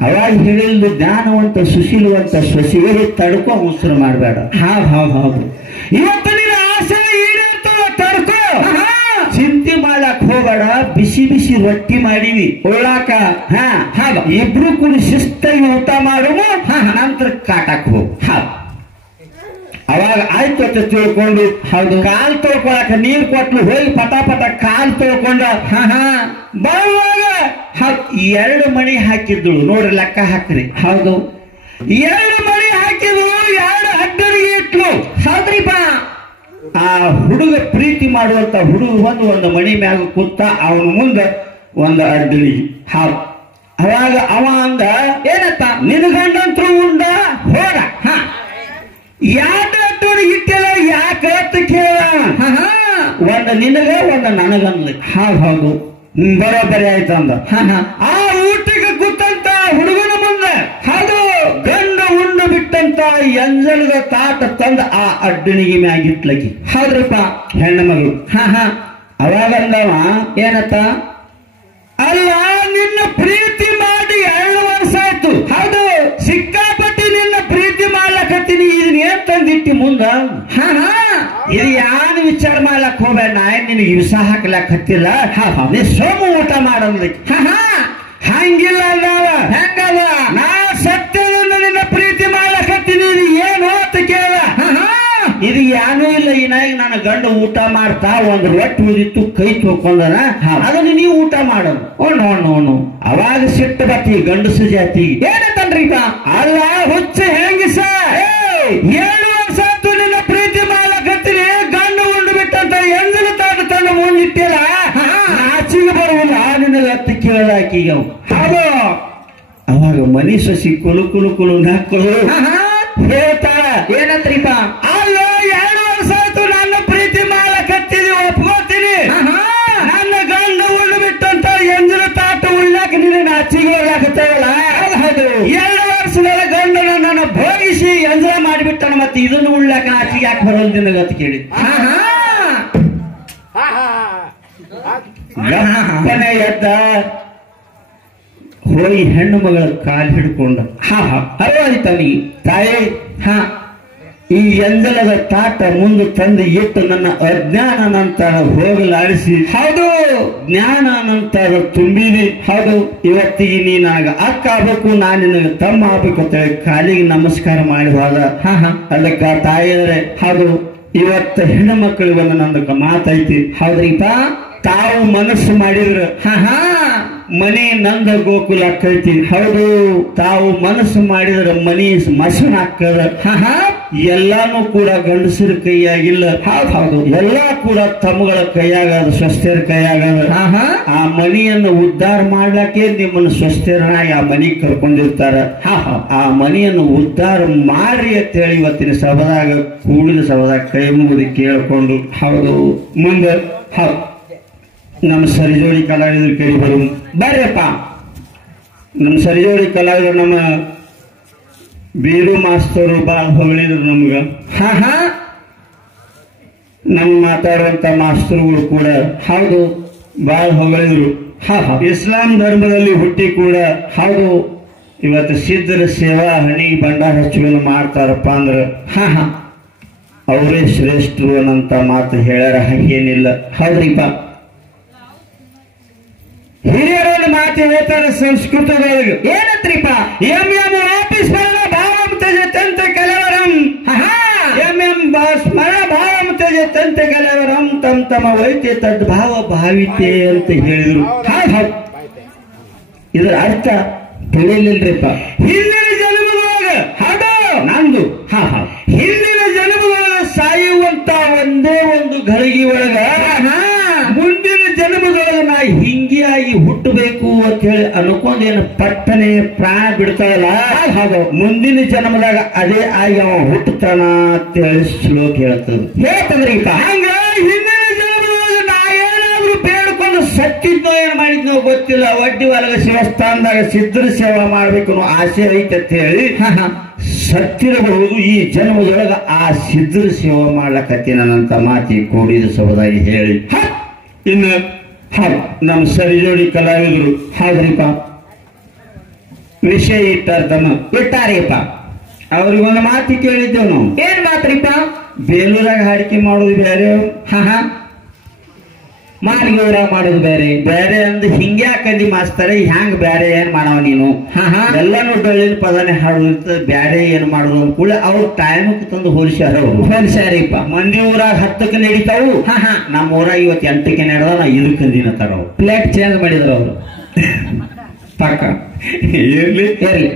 ಅವಾಗ ಹೇಳಿಲ್ದು ಜ್ಞಾನವಂತ ಸುಶೀಲವಂತ ಸೊಸಿಗೆ ತಡ್ಕೋ, ಅವಸರು ಮಾಡಬೇಡ. ಹೌದು, ಇವತ್ತು ನಿನ್ನ ಆಸೆ ಈಡೇರ್ತದ, ತಡ್ಕೋ, ಚಿಂತೆ ಮಾಡಕ್ ಹೋಗಬೇಡ. ಬಿಸಿ ಬಿಸಿ ರೊಟ್ಟಿ ಮಾಡೀನಿ ಉಳ್ಳಾಕ. ಇಬ್ರು ಕೂಡ ಶಿಸ್ತಾಗಿ ಊಟ ಮಾಡುವ, ನಂತರ ಕಾಟಕ್ ಹೋಗ್. ಅವಾಗ ಆಯ್ತು ಅಂತ ತಿಳ್ಕೊಂಡು ಹೌದು ಕಾಲ್ ತೊಳ್ಕೊಳಕ ನೀರ್ ಕೊಟ್ಲು, ಹೋಗಿ ಪಟ ಪಟ ಕಾಲ್ ತೊಳ್ಕೊಂಡ ಬರುವಾಗ 2 ಮಣಿ ಹಾಕಿದ್ಳು ನೋಡ್ರಿ, ಲೆಕ್ಕ ಹಾಕ್ರಿ. ಹೌದು 2 ಮಣಿ ಹಾಕಿದ್ಳು, 2 ಅಡ್ಡರಿಗೆ ಇಟ್ಲು. ಹೌದ್ರಿಪ್ಪ. ಆ ಹುಡುಗ ಪ್ರೀತಿ ಮಾಡುವಂತ ಹುಡುಗ ಒಂದು ಮಣಿ ಮ್ಯಾಗ ಕೂತ ಅವನ ಮುಂದ ಒಂದು ಅಡ್ಡಲಿ. ಅವಾಗ ಅವ ಅಂದ, ಏನತ್ತ ನಿನ್ ಗಂಡಂತ್ರು ಉಂಡ ಹೋಗ, ಇಟ್ಟೆಲ್ಲ ಯಾಕತ್ ಕೇಳ, ಒಂದ ನಿನಗ ಒಂದ ನನಗನ್ಲಿ. ಹೌದು ಬರೋಬ್ಬರಿ ಆಯ್ತು ಅಂದ. ಆ ಊಟಕ್ಕೆ ಕೂತಂತ ಹುಡುಗನ ಮುಂದೆ ಅದು ಗಂಡ ಉಂಡು ಬಿಟ್ಟಂತ ಎಂಜಲದ ತಾಟ ತಂದ ಆ ಅಡ್ಡಣಿಗೆ ಮ್ಯಾಗಿಟ್ಲಕಿ. ಹೌದ್ರಪ್ಪ ಹೆಣ್ಣು ಮಗಳು. ಅವಾಗಂದವ ಏನತ್ತ, ಅಲ್ಲ ನಿನ್ನ ಪ್ರೀತಿ ಮಾಡಿ 2 ವರ್ಷ ಆಯ್ತು. ಹೌದು ಸಿಕ್ಕಾಪಟ್ಟಿ ನಿನ್ನ ಪ್ರೀತಿ ಮಾಡ್ಲಕತ್ತೀನಿ, ಇದನ್ನ ಏನ್ ತಂದಿಟ್ಟಿ ಮುಂದ? ಇದು ಯಾರು ವಿಚಾರ ಮಾಡ್ಲಕ್ ಹೋಗ್ಬೇಡ, ನಾ ನಿನಗೆ ವಿಷ ಹಾಕ್ಲಕ್ ಹತ್ತಿಲ್ಲ, ನೀ ಸೋಮು ಊಟ ಮಾಡಲಿಕ್ಕೆ. ಹಂಗಿಲ್ಲ ಅಂದವ. ಹೆಂಗದ? ನಾ ಸತ್ಯದಿಂದ ನಿನ್ನ ಪ್ರೀತಿ ಮಾಡ್ಲಕತ್ತೀನಿ, ಇದು ಏನು ಅಂತ ಕೇಳ. ಇದು ಏನೂ ಇಲ್ಲ, ಇನ್ನಾಗ ನನ್ನ ಗಂಡ ಊಟ ಮಾಡ್ತಾ ಒಂದು ರೊಟ್ಟಿ ಉದಿತ್ತು ಕೈ ತೊಕೊಂಡನ, ಅದನ್ನ ನೀವು ಊಟ ಮಾಡೋದು. ನೋಡು ಅವಾಗ ಸಿಟ್ಟು ಬತ್ತಿ ಗಂಡಸು ಜಾತಿ. ಏನಂತನ್ರಿಪ್ಪ? ಅಲ್ಲ ಹುಚ್ಚ ಹೆಂಗಿಸ, 7 ವರ್ಷ ಆಯ್ತು ನಿನ್ನ ಪ್ರೀತಿ ಮಾಡ್ಲಕತ್ತೀನಿ, ಗಂಡ ಉಂಡು ಬಿಟ್ಟಂತ ಎಂದಿನ ತಾನು ತನ್ನ ಮುಂದಿಟ್ಟಿಲ್ಲ, ನಾಚಿಗೆ ಬರುವುಲ್ಲ ನಿನಗೆ ಅಂತ ಕೇಳಾಕೀಗ. ಹೌದು ಅವಾಗ ಮನಿ ಸಸಿ ಕುಲು ಕುಲು ಕುಲು ನಾಕ್ಕಳು ಹೇಳ್ತಾಳ. ಏನಂತ್ರಿಪ್ಪ? ಅಲ್ಲ 2 ವರ್ಷ ಆಯ್ತು ನನ್ನ ಪ್ರೀತಿ ಮಾಡ್ಲಕತ್ತೀನಿ, ಒಪ್ಕೋತೀನಿ, ನನ್ನ ಗಂಡ ಉಳ್ಳು ಬಿಟ್ಟಂತ ಎಂದಿನ ತಾಟ ಉಳ್ಳಾಕ ನೀನು ನಾಚಿಗೆ ಹೋಗ್ಲಾಕತ್ತವಲ್ಲ. ಹೌದು 2 ವರ್ಷದ ಗಂಡನ ನನ್ನ ಭೋಗಿಸಿ ಎಂಜಾಯ್ ಮಾಡಿಬಿಟ್ಟಣ, ಮತ್ತೆ ಇದನ್ನು ಉಳ್ಳಾಕ ನಾಚಿಗೆ ಯಾಕೆ ಬರೋದು ನಿನಗತ್ತ ಕೇಳಿ. ಎದ್ದ ಹೋಗಿ ಹೆಣ್ಣು ಮಗಳ ಕಾಲ್ ಹಿಡ್ಕೊಂಡ. ಅರವಾಯ್ತವನಿಗೆ ತಾಯೇ, ಈ ಎಂಜಲದ ತಾಟ ಮುಂದೆ ತಂದು ಇಟ್ಟು ನನ್ನ ಅಜ್ಞಾನ ನಂತರ ಹೋಗಲಾಡಿಸಿ, ಹೌದು ಜ್ಞಾನ ನಂತರ ತುಂಬಿದೆ. ಹೌದು ಇವತ್ತಿಗೆ ನೀ ನನಗ ಅಕ್ಕ ಆಗ್ಬೇಕು, ನಾನು ನಿನಗೆ ತಮ್ಮ ಆಗ್ಬೇಕು ಅಂತ ಹೇಳಿ ಕಾಲಿಗೆ ನಮಸ್ಕಾರ ಮಾಡಿ ಹೋದ. ಅದಕ್ಕ ತಾಯಿಯರೇ, ಹೌದು ಇವತ್ತು ಹೆಣ್ಣು ಮಕ್ಕಳಿಗೆ ಒಂದು ನಂದಕ್ಕೆ ಮಾತೈತಿ. ಹೌದ್ರಿಪ್ಪ, ತಾವು ಮನಸ್ಸು ಮಾಡಿದ್ರು ಮನೆ ನಂದ ಗೋಕುಲ ಆಕೈತಿ. ಹೌದು ತಾವು ಮನಸ್ಸು ಮಾಡಿದ್ರೆ ಮನಿ ಮಸಣ ಹಾಕದ. ಎಲ್ಲಾನು ಕೂಡ ಗಂಡಸರ ಕೈಯಾಗಿಲ್ಲ. ಹೌದು ಎಲ್ಲಾ ಕೂಡ ತಮ್ಮಗಳ ಕೈಯಾಗದ, ಸ್ವಸ್ಥರ ಕೈಯಾಗದ. ಆ ಮನಿಯನ್ನು ಉದ್ಧಾರ ಮಾಡ್ಲಕ್ಕೆ ನಿಮ್ಮನ್ನು ಸ್ವಸ್ಥರಾಗಿ ಆ ಮನಿಗೆ ಕರ್ಕೊಂಡಿರ್ತಾರ. ಆ ಮನಿಯನ್ನು ಉದ್ಧಾರ ಮಾಡ್ರಿ ಅಂತ ಹೇಳಿ ಇವತ್ತಿನ ಸಭದಾಗ ಕೂಡಿನ ಸಭದಾಗ ಕೈ ಮುಗಿದು ಕೇಳ್ಕೊಂಡು, ಹೌದು ಮುಂದೆ ನಮ್ಮ ಸರಿಜೋಡಿ ಕಲಾವಿದರು ಕೇಳಿ ಬರು ಬರ್ರಪ್ಪ. ನಮ್ಮ ಸರಿಜೋಡಿ ಕಲಾವಿದರು ನಮ್ಮ ಬೀರು ಮಾಸ್ತರು ಬಾಳ ಹೊಗಳಿದ್ರು ನಮ್ಗ. ನಮ್ಮ ಮಾತಾಡುವಂತ ಮಾಸ್ತರುಗಳು ಕೂಡ ಹೌದು ಬಾಳ ಹೊಗಳಿದ್ರು. ಇಸ್ಲಾಂ ಧರ್ಮದಲ್ಲಿ ಹುಟ್ಟಿ ಕೂಡ ಹೌದು ಇವತ್ತು ಸಿದ್ಧರ ಸೇವಾ ಹಣಿ ಭಂಡಾರ ಹಚ್ಚುವನ್ನು ಮಾಡ್ತಾರಪ್ಪ ಅಂದ್ರ ಅವರೇ ಶ್ರೇಷ್ಠರು ಅನ್ನಂತ ಮಾತು ಹೇಳ್ಯಾರ, ಹಾಗೇನಿಲ್ಲ. ಹೌದ್ರಿಪ್ಪ, ಹಿರಿಯರನ್ನು ಮಾತು ಹೇಳ್ತಾರೆ ಸಂಸ್ಕೃತದೊಳಗೆ. ಏನಂತ್ರಿಪ್ಪ? ಎಂ ಆಫೀಸ್ ಸ್ಮರಣ ಭಾವಂ ತ್ಯಜಂತೆ ಕೆಲವರಂ, ಸ್ಮರಣ ಭಾವಂ ತ್ಯಜಂತೆ ಕೆಲವರಂ ತಮ್ ತಮ ವೈದ್ಯ ತದ್ಭಾವ ಭಾವಿತೆ ಅಂತ ಹೇಳಿದ್ರು. ಇದರ ಅರ್ಥ ತಿಳಿಲಿಲ್ರಿಪ್ಪ. ಹಿಂದಿನ ಜನ್ಮದೊಳಗ ಹೌದು ನಂದು ಹಿಂದಿನ ಜನ್ಮದೊಳಗ ಸಾಯುವಂತ ಒಂದೇ ಒಂದು ಘಳಿಗೆ ಒಳಗ ಮುಂದಿನ ಜನ್ಮದೊಳಗ ನಾ ಹಿಂಗಿಯಾಗಿ ಹುಟ್ಟಬೇಕು ಅಂತ ಹೇಳಿ ಅನ್ಕೊಂಡೇನು ಪಟ್ಟನೆ ಪ್ರಾಣ ಬಿಡ್ತಾರಲ್ಲ, ಹಾಗ ಮುಂದಿನ ಜನ್ಮದಾಗ ಅದೇ ಆಗಿ ಅವ ಹುಟ್ಟತಾನ ಅಂತ ಹೇಳಿ ಶ್ಲೋಕ ಹೇಳ್ತದ್ರಿ. ಹಂಗ ಹಿಂದಿನ ಜನ್ಮದೊಳಗ ನಾ ಏನಾದ್ರೂ ಬೇಡ್ಕೊಂಡು ಸತ್ತಿದ್ನೋ ಏನ್ ಮಾಡಿದ್ನೋ ಗೊತ್ತಿಲ್ಲ, ಒಡ್ಡಿ ಒಳಗ ಶಿವಸ್ಥಾನದಾಗ ಸಿದ್ಧರ ಸೇವಾ ಮಾಡ್ಬೇಕು ಅನ್ನೋ ಆಸೆ ಐತೆ ಅಂತ ಹೇಳಿ ಸತ್ತಿರಬಹುದು. ಈ ಜನ್ಮದೊಳಗ ಆ ಸಿದ್ಧರ ಸೇವಾ ಮಾಡ್ಲಕತ್ತೀನಂತ ಮಾತಿ ಕೂಡಿದ ಸಭಾದಾಗಿ ಹೇಳಿ ಇನ್ನು ನಮ್ಮ ಸರಿಜೋಡಿ ಕಲಾವಿದರು ಹಾದ್ರಿಪ್ಪ ವಿಷಯ ಇಟ್ಟಾರಿಪ್ಪ. ಅವ್ರಿಗೊಂದು ಮಾತಿ ಕೇಳಿದ್ದೇವ್ ನಾವು. ಏನ್ ಮಾತ್ರಿಪ್ಪ? ಬೇಲೂರಾಗ ಹಾಡಿಕೆ ಮಾಡೋದು ಬೇರೆ, ಮಾಲಿಗೆ ಊರಾಗ ಮಾಡೋದು ಬೇರೆ ಬೇರೆ ಅಂದ್ ಹಿಂಗ್ಯಾಕಂದಿ ಮಾಸ್ತಾರೆ ಹ್ಯಾಂಗ ಬ್ಯಾರೆ ಏನ್ ಮಾಡವ ನೀನು ಎಲ್ಲಾನು ಡೊಳ್ಳಿನ ಪದನೆ ಹಾಡುತ್ತ ಬ್ಯಾರೆ ಏನ್ ಮಾಡುದು ಕೂಡ ಅವ್ರು ಟೈಮಕ್ಕೆ ತಂದು ಹೋಲಿಸ್ಯಾರ ಅವ್ರು ಹೋಲಿಸ್ಯಾರಿಪ್ಪ. ಮಂದಿ ಊರಾಗ 10ಕ್ಕೆ ನಡೀತಾವು, ನಮ್ಮ ಊರಾಗ ಇವತ್ತು 8ಕ್ಕೆ ನಡೆದ ನಾ 5ಕ್ಕೆ ದಿನತಾರ ಅವ್ರು. ಪ್ಲೇಟ್ ಚೇಂಜ್ ಮಾಡಿದ್ರು ಅವರು ಪಕ್ಕ ಇರ್ಲಿ ಇರ್ಲಿ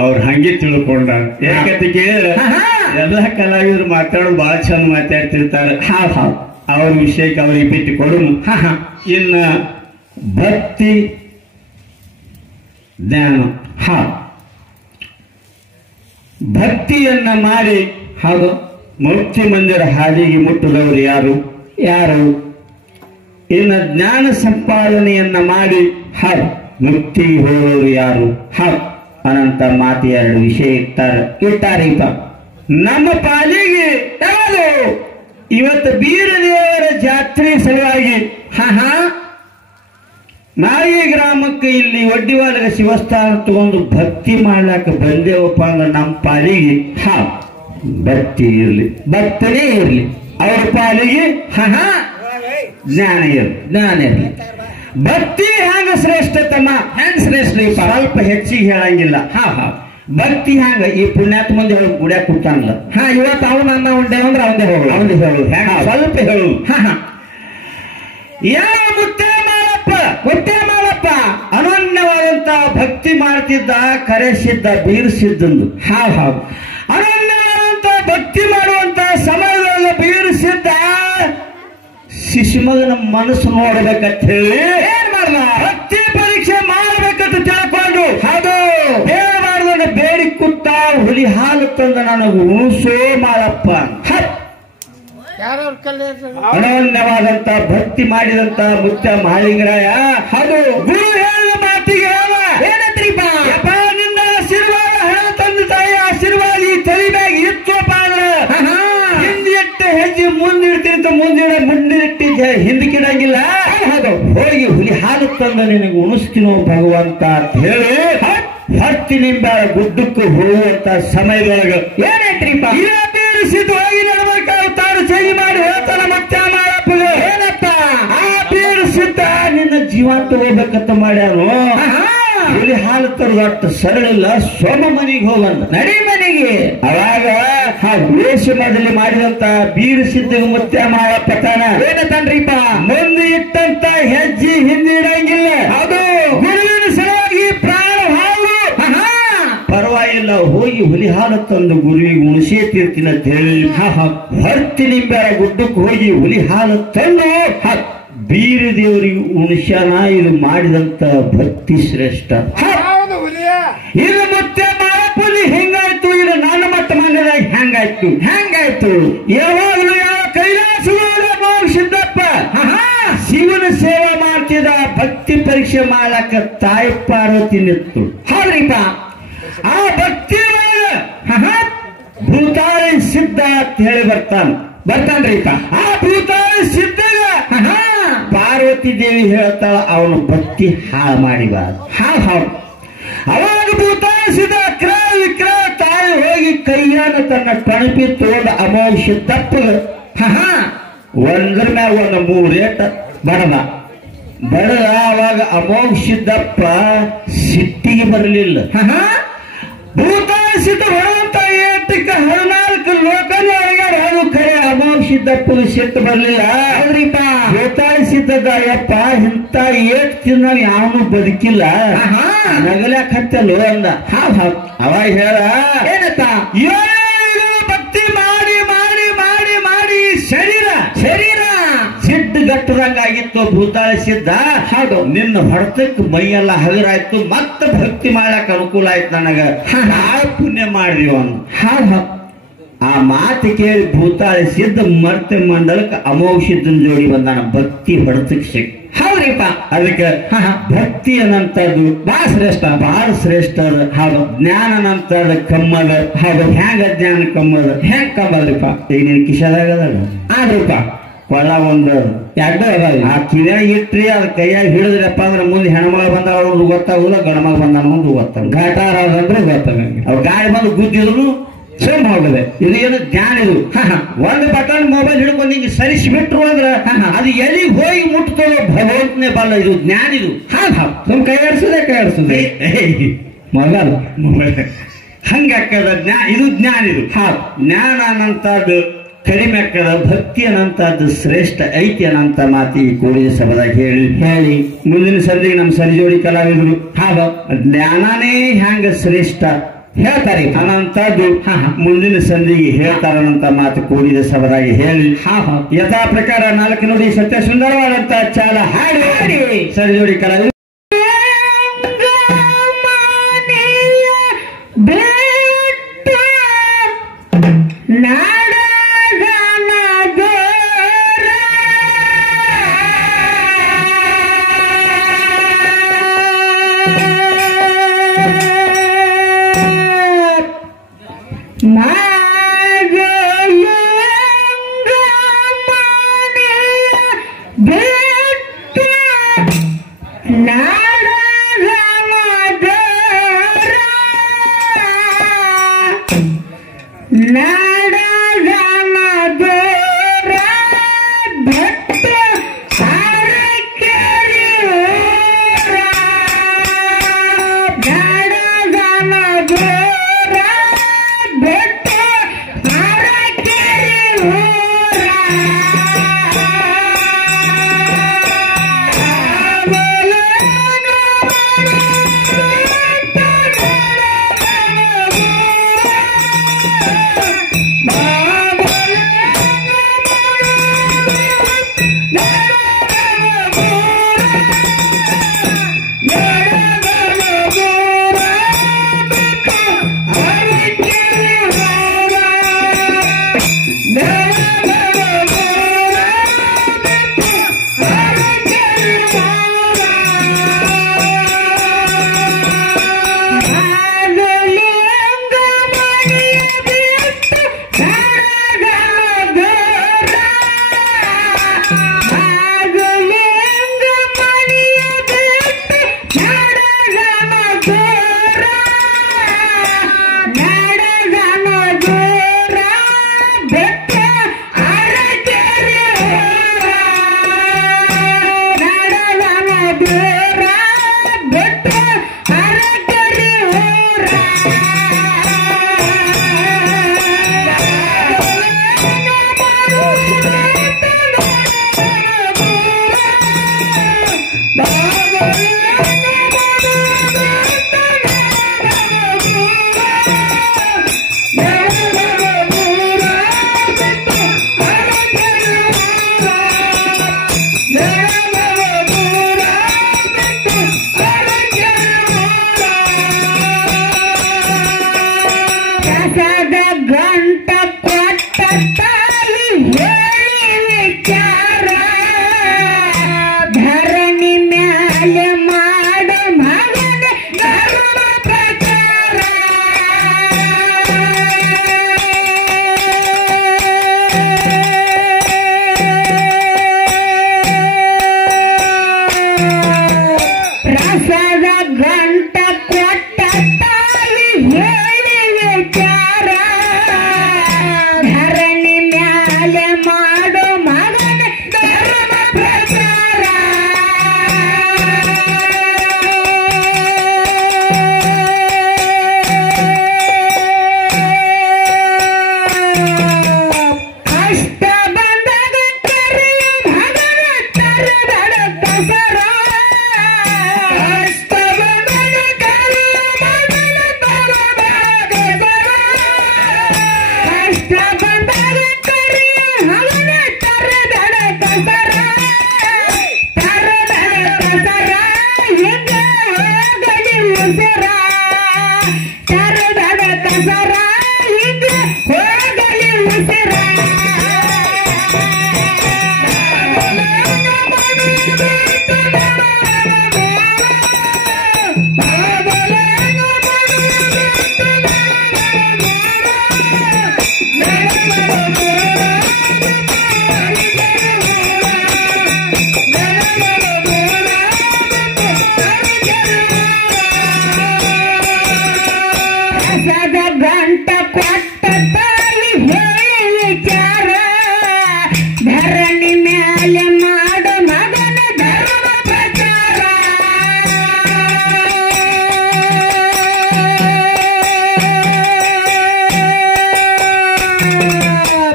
ಅವ್ರು ಹಂಗೆ ತಿಳ್ಕೊಂಡ. ಯಾಕಂತ ಕೇಳಿದ್ರೆ ಎಲ್ಲಾ ಕಲಾವಿದ್ರು ಮಾತಾಡೋದು ಬಹಳ ಚಂದ ಮಾತಾಡ್ತಿರ್ತಾರೆ. ಅವ್ರ ವಿಷಯಕ್ಕೆ ಅವ್ರಿಗೆ ಬಿಟ್ಟು ಕೊಡು. ಇನ್ನ ಭಕ್ತಿ ಜ್ಞಾನ ಭಕ್ತಿಯನ್ನ ಮಾಡಿ ಹೌದು ಮುಕ್ತಿ ಮಂದಿರ ಹಾದಿಗೆ ಮುಟ್ಟದವರು ಯಾರು ಯಾರು? ಇನ್ನು ಜ್ಞಾನ ಸಂಪಾದನೆಯನ್ನ ಮಾಡಿ ಮುಕ್ತಿಗೆ ಹೋಗೋರು ಯಾರು ಅನಂತ ಮಾತಿ 2 ವಿಷಯ ಇಟ್ಟಾರೀಪ. ನಮ್ಮ ಪಾಲಿಗೆ ಯಾವುದು ಇವತ್ತು ಬೀರದೇವರ ಜಾತ್ರೆ ಸಲುವಾಗಿ ನಾಯಿ ಗ್ರಾಮಕ್ಕೆ ಇಲ್ಲಿ ಒಡ್ಡಿವಾಲಗ ಶಿವಸ್ಥಾನ ತಗೊಂಡು ಭಕ್ತಿ ಮಾಡ್ಲಾಕ ಬಂದೇವಪ್ಪ ಅಂದ್ರೆ ನಮ್ಮ ಪಾಲಿಗೆ ಭಕ್ತಿ ಇರ್ಲಿ, ಭಕ್ತನೇ ಇರ್ಲಿ. ಅವ್ರ ಪಾಲಿಗೆ ಜ್ಞಾನ ಇರ್ಲಿ. ಭಕ್ತಿ ಹ್ಯಾಂಗ ಶ್ರೇಷ್ಠ ತಮ್ಮ? ಹೆಂಗ್ ಶ್ರೇಷ್ಠ? ಸ್ವಲ್ಪ ಹೆಚ್ಚಿಗೆ ಹೇಳಂಗಿಲ್ಲ. ಭಕ್ತಿ ಹ್ಯಾಂಗ ಈ ಪುಣ್ಯಾತ್ಮ ಮಂದಿ ಹೇಳ ಗುಡ್ಯಾಗ ಕೂತಾನಲ್ಲ, ಇವತ್ತು ಅವನ ಉಂಡೆ ಅಂದ್ರೆ ಅವಂದೇ ಹೇಳು ಸ್ವಲ್ಪ ಹೇಳು. ಯಾವ ಮುತ್ತೆ ಮಾಡಪ್ಪ ಅನನ್ಯವಾದಂತ ಭಕ್ತಿ ಮಾಡ್ತಿದ್ದ, ಕರೆಸಿದ್ದ, ಬೀರಿಸಿದ್ದಂದು. ಅನನ್ಯವಾದಂತ ಭಕ್ತಿ ಮಾಡುವಂತ ಸಮಯದಲ್ಲಿ ಬೀರಿಸಿದ್ದ ಶಿಶುಮಗನ ಮನಸ್ಸು ನೋಡ್ಬೇಕಂತ ಹೇಳಿ ಏನ್ ಮಾಡ್ದ? ಭಕ್ತಿ ಪರೀಕ್ಷೆ ಮಾಡ್ಬೇಕಂತ ತಿಳ್ಕೊಂಡು ಬೇಡಬಾರ್ದನ್ನ ಬೇಡಿ ಕುತ್ತ ಹುಲಿ ಹಾಲು ತಂದ ನನಗೆ ಉಣಿಸೋ ಮಾಡಪ್ಪ. ಅನನ್ಯವಾದಂತ ಭಕ್ತಿ ಮಾಡಿದಂತ ಮುತ್ಯ ಮಹಾಲಿಂಗರಾಯ ಅದು ಗುರು ಹೇಳಿದ ಮಾತಿಗೆ ಏನಂತ್ರಿಪ್ಪ? ನಿನ್ನ ಆಶೀರ್ವಾದ ಹಣ ತಂದು ತಾಯಿ ಆಶೀರ್ವಾದ ಈ ತಲೆ ಮ್ಯಾಗ ಇತ್ತಪ್ಪ ಅಂದ್ರೆ ಹಿಂದಿಟ್ಟು ಹೆಜ್ಜೆ ಮುಂದಿಡ್ತಿರ್ತ ಮುಂದಿಟ್ಟಿ ಹಿಂದಕ್ಕಿಡಂಗಿಲ್ಲ. ಹೋಗಿ ಹುಲಿ ಹಾಲು ತಂದ ನಿನಗೆ ಉಣಿಸ್ತೀನೋ ಭಗವಂತ ಅಂತ ಹೇಳಿ ಹತ್ತಿ ನಿಂಬೆ ಗುಡ್ಡಕ್ಕೆ ಹೋಗುವಂತ ಸಮಯದೊಳಗ ಏನೈತ್ರಿಪ್ಪ ಸಿದ್ಧವಾಗಿ ನಡಬೇಕಾಗ ತಾನು ಚಳಿ ಮಾಡಿ ಹೇಳ್ತಾನ ಮತ್ತೆ ಮಾಡಪ್ಪಗೆ ಏನಪ್ಪ ಆ ಬೀರು ಸಿದ್ಧ ನಿನ್ನ ಜೀವ ತಗೋಬೇಕಂತ ಮಾಡ್ಯಾನು. ಹುಲಿ ಹಾಲು ತರದಟ್ಟು ಸರಳಿಲ್ಲ, ಸೋಮ ಮನೆಗೆ ಹೋಗಂದ ನಡಿ ಮನೆಗೆ. ಅವಾಗ ವೇಷ ಮೊದಲು ಮಾಡಿದಂತ ಬೀರು ಸಿದ್ಧ ಮುತ್ಯ ಮಾಡಪ್ಪ ತಾನ ಏನತನ್ರಿಪ್ಪ? ಮುಂದೆ ಇಟ್ಟಂತ ಹೆಜ್ಜೆ ಹಿಂದಿಡಂಗಿಲ್ಲ. ಅದು ಗುರುವಿನ ಸಲುವಾಗಿ ಪ್ರಾಣ ಹಾಲು ಪರವಾಗಿಲ್ಲ, ಹೋಗಿ ಹುಲಿ ಹಾಲು ತಂದು ಗುರುವಿಗೆ ಉಣಿಸೇ ತೀರ್ತಿನ ಅಂತ ಹೇಳಿ ಹತ್ತಿ ನಿಂಬೆ ಗುಡ್ಡಕ್ಕೆ ಹೋಗಿ ಹುಲಿ ಹಾಲು ತಂದು ಬೀರ ದೇವರಿಗೆ ಉಣಿಸ್ಯಾನ. ಇದು ಮಾಡಿದಂತ ಭಕ್ತಿ ಶ್ರೇಷ್ಠ. ಇದು ಮತ್ತೆ ಮಾಪುಲಿ ಹೆಂಗಾಯ್ತು, ಇದು ನನ್ನ ಮಟ್ಟ ಮಂದಿರಾಗ ಹೆಂಗಾಯ್ತು ಯಾವಾಗಲೂ ಯಾವ ಕೈಲಾಸ ಸಿದ್ದಪ್ಪ ಶಿವನ ಸೇವೆ ಮಾಡ್ತಿದ ಭಕ್ತಿ ಪರೀಕ್ಷೆ ಮಾಡಾಕ ತಾಯಿ ಪಾರ್ವತಿ ನಿತ್ತು. ಹೌದ್ರಿಪ್ಪ, ಆ ಭಕ್ತಿ ಭೂತಾಳಿ ಸಿದ್ಧ ಅಂತ ಹೇಳಿ ಬರ್ತಾನ್ರಿಪ್ಪ. ಆ ಭೂತಾಳಿ ಸಿದ್ಧಗ ಪಾರ್ವತಿ ದೇವಿ ಹೇಳ್ತಾಳ ಅವನು ಭಕ್ತಿ ಹಾಳು ಮಾಡಿಬಾರ್ದು. ಅವಾಗ ಭೂತಾಳಿ ಸಿದ್ಧ ವಿಕ್ರ ತಾಯಿ ಹೋಗಿ ಕೈಯಾನ ತನ್ನ ಕಣಪಿ ತೋಡ ಅಮೋಘ ಸಿದ್ದಪ್ಪ ಒಂದ್ರ ಮ್ಯಾಗ ಒಂದು 3 ಏಟ ಬಡದ. ಅವಾಗ ಅಮೋಘ ಸಿದ್ದಪ್ಪ ಸಿಟ್ಟಿಗೆ ಬರಲಿಲ್ಲ. ಭೂತಾಳಿ ಸಿದ್ಧ ಬರುವಂತ ಏಟಕ್ಕೆ 14 ಲೋಕನು ಅಡಿಗಾರ ಅದು ಖರೆ. ಅಮೋಘ ಸಿದ್ದಪ್ಪ ಸಿಟ್ಟು ಬರಲಿಲ್ಲ. ಹೌದ್ರಿಪ್ಪ, ಭೂತಾಳಿ ಸಿದ್ಧದ ಯಪ್ಪ ಇಂತ ಏಟ್ ತಿನ್ನ ಯಾವನು ಬದುಕಿಲ್ಲ, ನಗಲ್ಯಾಕ ಹತ್ತಲು ಅಂದ. ಅವಾಗ ಹೇಳ ಏನತ್ತ? ಭಕ್ತಿ ಮಾಡಿ ಮಾಡಿ ಮಾಡಿ ಮಾಡಿ ಶರೀರ ಸಿಟ್ಟು ಗಟ್ಟದಂಗಾಗಿತ್ತು ಭೂತಾಳಿ ಸಿದ್ಧ. ಹೌದು, ನಿನ್ನ ಹೊಡೆತಕ್ಕೆ ಮೈಯೆಲ್ಲ ಹಗರಾಯ್ತು, ಮತ್ತೆ ಭಕ್ತಿ ಮಾಡ್ಲಕ್ ಅನುಕೂಲ ಆಯ್ತು ನನಗ, ಪುಣ್ಯ ಮಾಡ್ರಿ ಅವನು. ಆ ಮಾತು ಕೇಳಿ ಭೂತಾಳಿ ಸಿದ್ಧ ಮರ್ತೆ ಮಂಡಲಕ್ಕೆ ಅಮೋಘ ಸಿದ್ಧನ ಜೋಡಿ ಬಂದಾನ ಭಕ್ತಿ ಹೊಡೆತಕ್ಕೆ ಸಿಕ್ಕ. ಹೌದ್ರಿಪ್ಪ, ಅದಕ್ಕೆ ಭಕ್ತಿ ಅನ್ನಂತದ್ದು ಬಹಳ ಶ್ರೇಷ್ಠ ಅದ. ಹೌದು, ಜ್ಞಾನ ಅನ್ನಂತದ ಕಮ್ಮದ. ಹೌದು, ಹೆಂಗ ಜ್ಞಾನ ಕಮ್ಮದ? ಹೆಂಗ್ ಕಮ್ಮದ್ರಿಪ್ಪ? ಈಗ ನೀನ್ ಕಿಶದಾಗದ ಆದ್ರಿಪ್ಪ ಕೊಳ್ಳ ಒಂದು 2 ಅದಾವ. ಆ ಕಿವಿಯಾಗ ಇಟ್ರಿ ಅದ್ ಕೈಯಾಗ ಹಿಡಿದ್ರಪ್ಪ ಅಂದ್ರೆ ಮುಂದೆ ಹೆಣ್ಮಗ ಬಂದಾಳ ಒಂದು ಗೊತ್ತಾಗುದಿಲ್ಲ, ಗಂಡ್ಮಗ ಬಂದಾನ ಒಂದು ಗೊತ್ತಾಗ. ಘಾಟಾರ ಅಂದ್ರೆ ಗೊತ್ತಾಗ. ಅವ್ ಗಾಳಿ ಬಂದು ಗುದ್ದಿದ್ರು ಸುಮ್ ಹೋಗದೆ ಇದು ಏನು ಜ್ಞಾನ ಇದು ಒಂದು ಬಟನ್ ಮೊಬೈಲ್ ಹಿಡ್ಕೊಂಡು ಹಿಂಗೆ ಸರಿಸಿಬಿಟ್ರು ಅಂದ್ರ ಅದು ಎಲ್ಲಿಗೆ ಹೋಗಿ ಮುಟ್ತೋ ಭಗವಂತನೇ ಬಲ್ಲ ಇದು ಜ್ಞಾನ ಇದು ಸುಮ್ ಕೈ ಆಡಿಸುದೇ ಮೊಬೈಲ್ ಹಂಗಾಕದ ಇದು ಜ್ಞಾನ ಇದು ಜ್ಞಾನ ಅನ್ನಂತದ್ದು ಕಡಿಮೆ ಆಗ್ತದ ಭಕ್ತಿ ಅನ್ನಂತದ್ದು ಶ್ರೇಷ್ಠ ಐತಿ ಅನ್ನಂತ ಮಾತಿ ಕೂಡಿದ ಸಭದಾಗ ಹೇಳಿ ಮುಂದಿನ ಸಂದಿಗೆ ನಮ್ಮ ಸರಿಜೋಡಿ ಕಲಾವಿದರು ಜ್ಞಾನನೇ ಹ್ಯಾಂಗ ಶ್ರೇಷ್ಠ ಹೇಳ್ತಾರೆ ಅನ್ನಂತದ್ದು ಮುಂದಿನ ಸಂದಿಗೆ ಹೇಳ್ತಾರನ್ನಂತ ಮಾತು ಕೂಡಿದ ಸಭದಾಗ ಹೇಳಿ ಯಥಾ ಪ್ರಕಾರ 4 ನುಡಿ ಸತ್ಯ ಸುಂದರವಾದಂತ ಚಾಲ ಹಾಡಿ ಸರಿಜೋಡಿ ಕಲಾವಿದರು ಗಂಟ ಕೊಟ್ಟ ಕೊಟ್ಟ ತಾಯಿ ಹೇಳಿ ವಿಚಾರ ಧರಣಿ ಮ್ಯಾಲೆ ಮಾಡು ಮಗನ ಧರ್ಮ ಪ್ರಚಾರ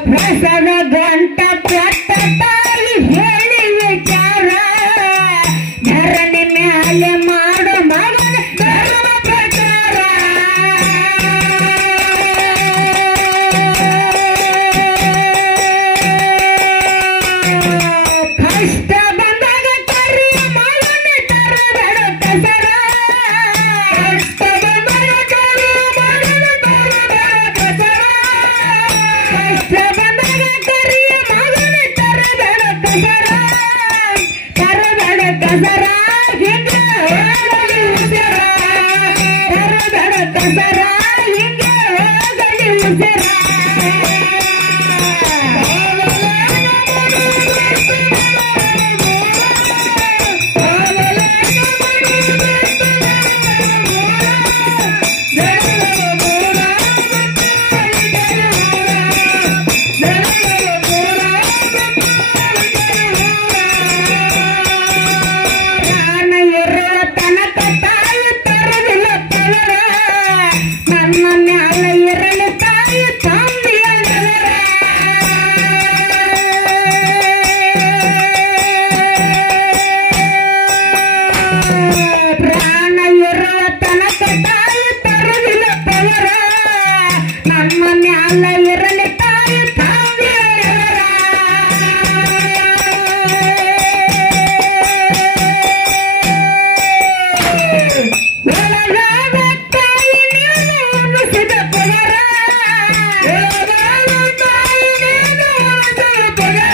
ಪ್ರಸದ ಗಂಟ ಕೊಟ್ಟ ತಾಯಿ ಹೇಳಿ ವಿಚಾರ ಧರಣಿ ಮ್ಯಾಲೆ ಮಾಡು ಮಗನ ಧರ್ಮ ಪ್ರಚಾರ ಕಷ್ಟ ಬಂದಾಗ ಕರಿಯ ಮಗನ ತರಬೇಡ ಕಸರ ಕಷ್ಟ ಬಂದಾಗ ಕರಿಯ ಮಗನ ತರಬೇಡ ಕಸರ ಕಷ್ಟ ಬಂದಾಗ ಕರಿಯ ಮಗನ ತರಬೇಡ ಕಸರ ತರಬೇಡ ಕಸರ ಹಿಂಗ ಹೋಗಲಿ ಉಸಿರ ತರಬೇಡ ಕಸರ ಹಿಂಗ ಹೋಗಲಿ ಉಸಿರ ಪ್ರಾಣ ಇರುವ ತನಕ ತಾಯಿ ತರದಿಲ್ಲ ಪವರ ನನ್ನ ಮ್ಯಾಲ ಇರಲಿ ತಾಯಿ ತಂದೆಯ ನೆವರ ಪ್ರಾಣ ಇರುವ ತನಕ ತಾಯಿ ತರದಿಲ್ಲ ಪವರ ನಮ್ಮ ಮ್ಯಾಲ ಇರಲಿ ತಾಯಿ ತಂದೆಯ ನೆವರ ಒಳಗಾದ ತಾಯಿ ನೀನು ಉಣಿಸಿದ ಪವರ ಒಳಗಾದ ತಾಯಿ ನೀನು ಉಣಿಸಿದ ಪವರ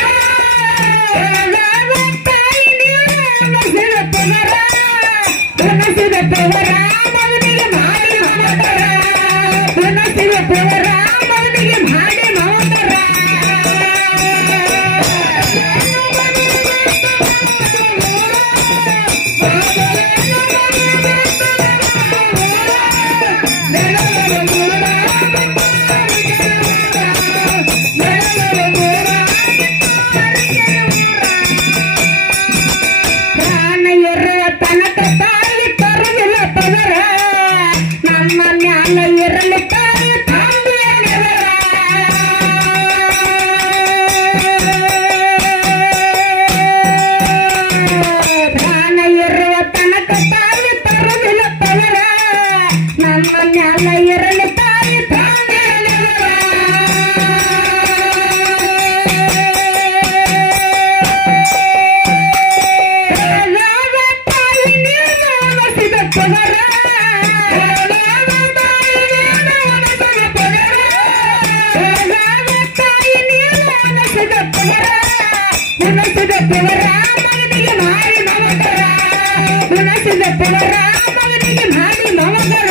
ಒಳಗಾದ ತಾಯಿ ನೀನು ಉಣಿಸಿದ ಪವರ ಉಣಿಸಿದ ಪವರ ಮಗನಿಗೆ ಮಾಡಿ ಮಮತರ ಉಣಿಸಿದ ಪವರ ಮಗನಿಗೆ ಮಾಡಿ ಮಮತರ ಪ್ರಾಣ ಇರುವ ತನಕ ತಾಯಿ ತರದಿಲ್ಲ ಪವರ ನಮ್ಮ ಮ್ಯಾಲ ಇರಲಿ ತಾಯಿ ತಂದೆಯ ನೆವರ ಪ್ರಾಣ ಇರುವ ತನಕ ತಾಯಿ ತರದಿಲ್ಲ ಪವರ ನಮ್ಮ ಮ್ಯಾಲ ಇರಲಿ ತಾಯಿ ತಂದೆಯ ನೆವರ ಒಳಗಾದ ತಾಯಿ ನೀನು ಉಣಿಸಿದ ಪವರ ಒಳಗಾದ ತಾಯಿ ನೀನು ಉಣಿಸಿದ ಪವರ ಒಳಗಾದ ತಾಯಿ ನೀನು ಉಣಿಸಿದ ಪವರ ಉಣಿಸಿದ ಪವರ ಮಗನಿಗೆ ಮಾಡಿ ಮಮತರ ಉಣಿಸಿದ ಪವರ ಮಗನಿಗೆ ಮಾಡಿ ಮಮತರ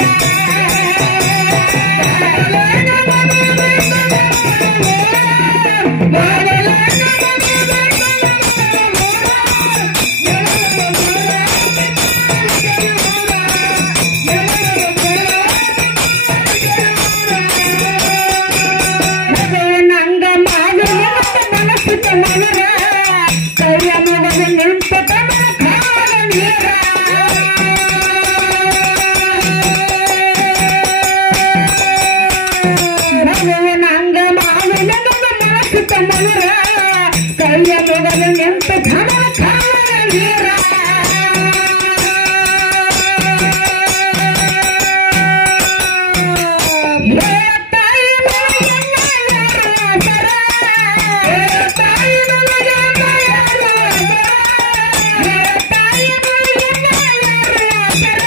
ನಂಗ ಮಾಡು ಮನಸ್ಸು ಮನರ ಕೈಯ ಮಗನ ನಿಂತ ತಮನ ಕಾಲ ನೀರ ನಂಗ ಮಾಡು ಮನಸ್ಸು ಮನರ ಕೈಯ ಮಗನ ನಿಂತ ತಮನ ಕಾಲ ನೀರ ತಾಯಿ ನನಗೆಲ್ಲ ಯಾರು ಆಸರ ತಾಯಿ ನನಗೆಲ್ಲ ಯಾರು ಆಸರ ತಾಯಿ ನನಗೆಲ್ಲ ಯಾರು ಆಸರ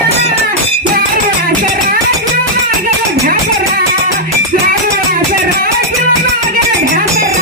ಯಾರು ಆಸರ ಜೀವನಾಗಲ ಢಾಸರ ಯಾರು ಆಸರ ಜೀವನಾಗಲ ಢಾಸರ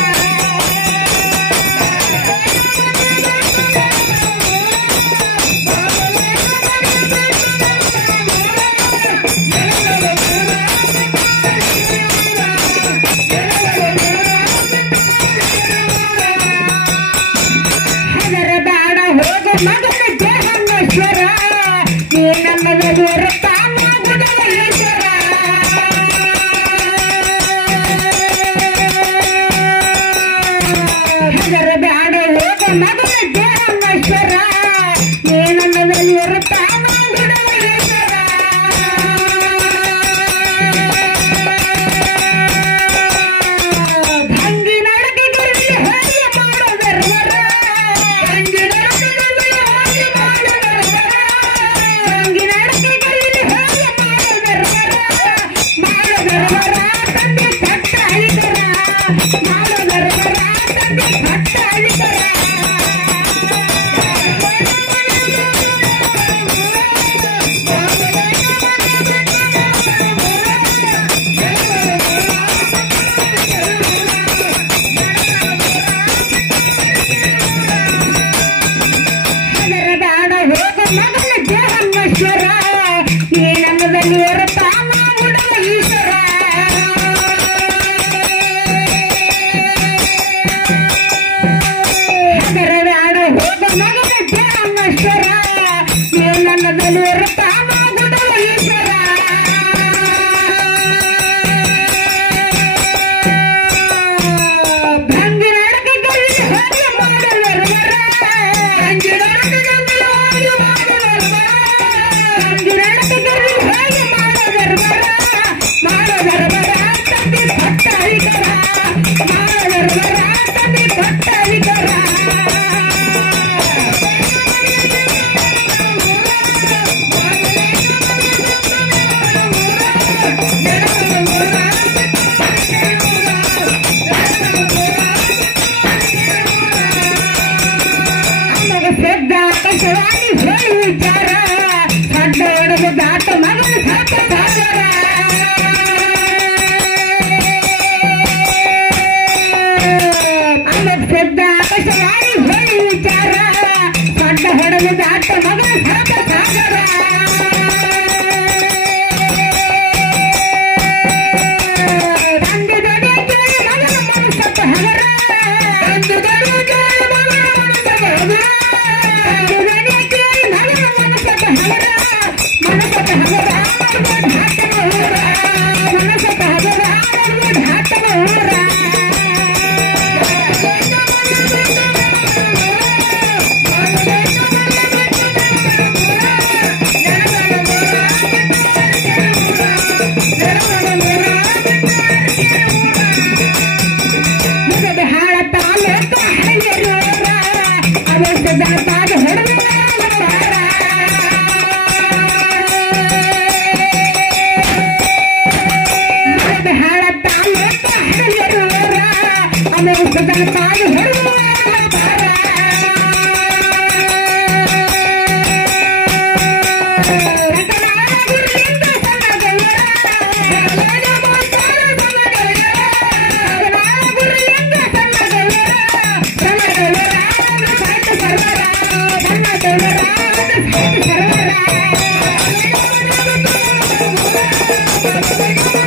ಮಗನಿಗೆ